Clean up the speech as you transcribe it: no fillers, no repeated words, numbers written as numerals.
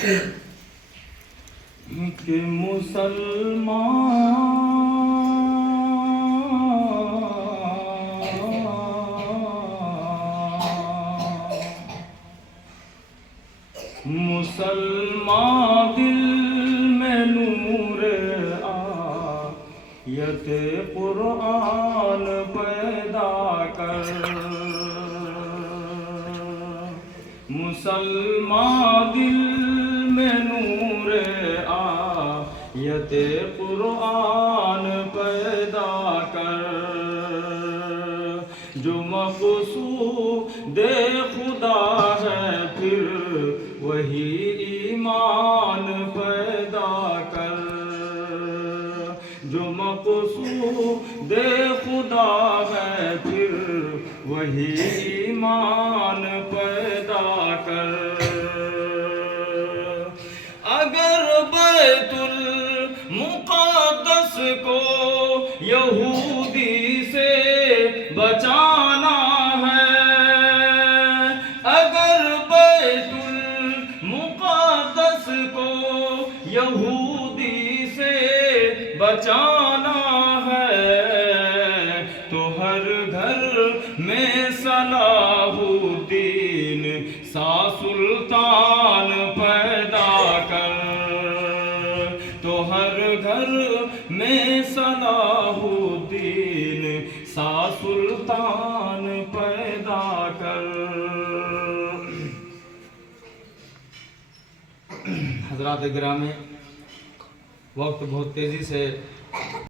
کہ مسلمان دل میں نور آیت قرآن پیدا کر، مسلمان دل میں نور آیت قرآن پیدا کر، جو مقصود خدا ہے پھر وہی ایمان پیدا کر، جو مقصود خدا ہے پھر وہی ایمان پیدا کر۔ اگر بیت المقدس کو یہودی سے بچانا ہے، اگر بیت المقدس کو یہودی سے بچانا ہے، تو ہر گھر میں صلاح الدین سا سلطان پیدا کر، تو ہر گھر میں صلاح الدین سا سلطان پیدا کر۔ حضرات گرامی، وقت بہت تیزی سے